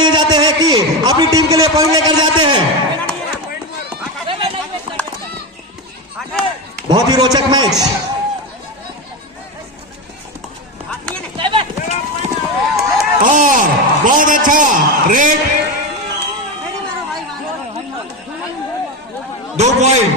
लिए जाते हैं कि अपनी टीम के लिए पॉइंट लेकर जाते हैं। बहुत ही रोचक मैच। और बहुत अच्छा रेड 2 पॉइंट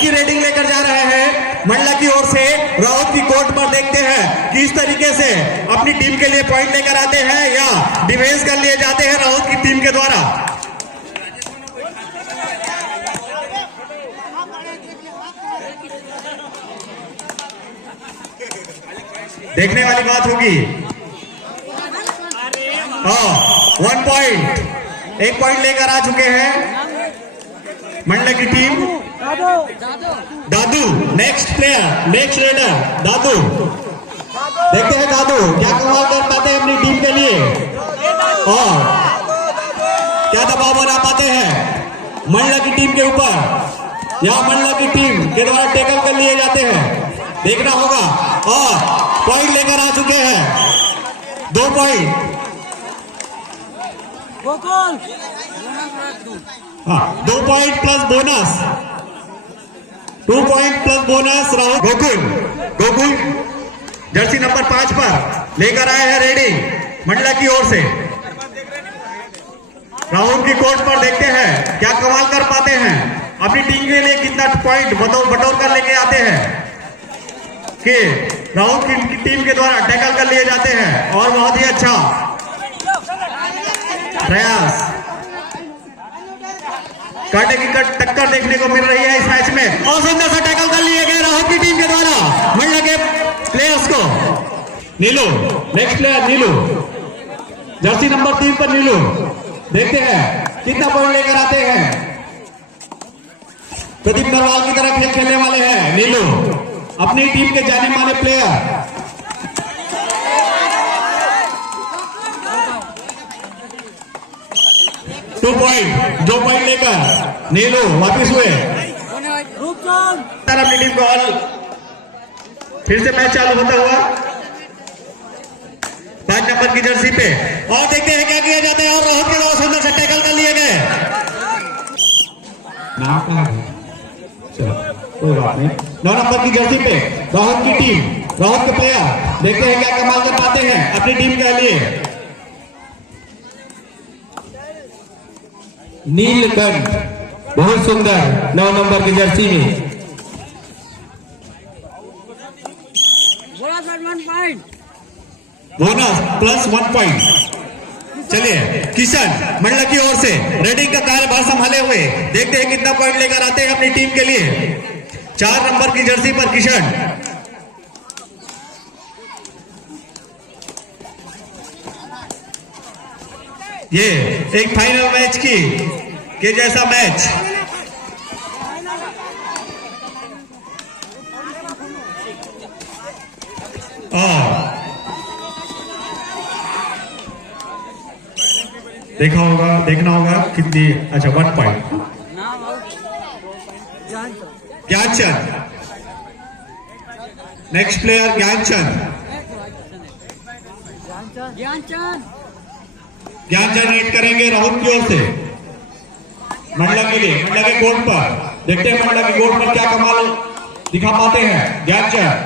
की रेटिंग लेकर जा रहे हैं मंडला की ओर से। राउत की कोर्ट पर देखते हैं किस तरीके से अपनी टीम के लिए पॉइंट लेकर आते हैं या डिफेंस कर लिए जाते हैं राउत की टीम के द्वारा। देखने वाली बात होगी। 1 पॉइंट, 1 पॉइंट लेकर आ चुके हैं मंडला की टीम। दादू नेक्स्ट प्लेयर, नेक्स्ट रेडर दादू। देखते हैं दादू क्या कमाल कर पाते हैं अपनी टीम के लिए और क्या दबाव बना पाते हैं मंडला की टीम के ऊपर या मंडला की टीम के द्वारा टैकल कर लिए जाते हैं, देखना होगा। और पॉइंट लेकर आ चुके हैं 2 पॉइंट। हाँ, 2 point plus bonus, 2 point plus bonus. Rahul Gokul Jersey number 5 पर लेकर आए हैं रेडिंग मंडला की ओर से। राहुल की कोर्ट पर देखते हैं क्या कमाल कर पाते हैं, अपनी टीम के लिए कितना पॉइंट बटोर कर लेके आते हैं कि राहुल की टीम के द्वारा टैकल कर लिए जाते हैं। और बहुत ही अच्छा प्रयास, कांटे की टक्कर देखने को मिल रही है इस मैच में। और सुंदर सा टैकल कर लिए गए राहुल की टीम के द्वारा मंडला के प्लेयर्स को। नीलू नेक्स्ट प्लेयर, नीलू जर्सी नंबर 3 पर नीलू। देखते हैं कितना पॉइंट लेकर आते हैं। प्रदीप नरवाल की तरह खेल खेलने वाले हैं नीलू, अपनी टीम के जाने माने प्लेयर। दो पॉइंट लेकर नीलू वापिस हुए। अपनी टीम को और फिर से मैच चालू होता हुआ 5 नंबर की जर्सी पे। और देखते हैं क्या किया जाता है। और रोहित के द्वारा सुंदर से टैकल कर लिए गए। चलो कोई बात नहीं। 9 नंबर की जर्सी पे राहुल की टीम, राहुल के प्लेयर देखते हैं क्या कमाल कर पाते हैं अपनी टीम के लिए। नीलकंठ बहुत सुंदर 9 नंबर की जर्सी में। Bonus plus 1 point. चलिए किशन मंडला की ओर से रेडिंग का कार्यभार संभाले हुए देखते हैं कितना पॉइंट लेकर आते हैं अपनी टीम के लिए। 4 नंबर की जर्सी पर किशन। ये एक फाइनल मैच के जैसा मैच। देखना होगा कितनी। अच्छा 1 point. Gyanchand next player, Gyanchand red करेंगे राहुल की ओर से मंडला के लिए। मंडला के कोर्ट पर देखते हैं मंडला के कोर्ट पर क्या कमाल दिखा पाते हैं ज्ञानचंद।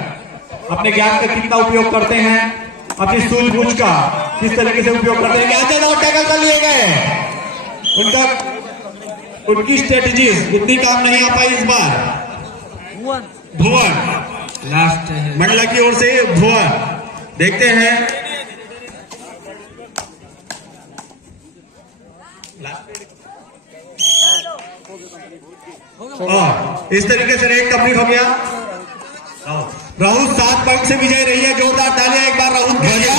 अपने ज्ञान का कितना उपयोग करते हैं, अपनी सूझबूझ का किस तरीके से उपयोग करते हैं। ज्ञानचंद और टैकल कर लिए गए। उनकी स्ट्रेटजीज उतनी काम नहीं आ पाई इस बार। भुवन लास्ट मंडला की ओर से भुवन देखते हैं। और इस तरीके से रेड कंप्लीट हो गया। राहुल 7 पॉइंट से विजय रही है। जोरदार तालियां एक बार राहुल के लिए।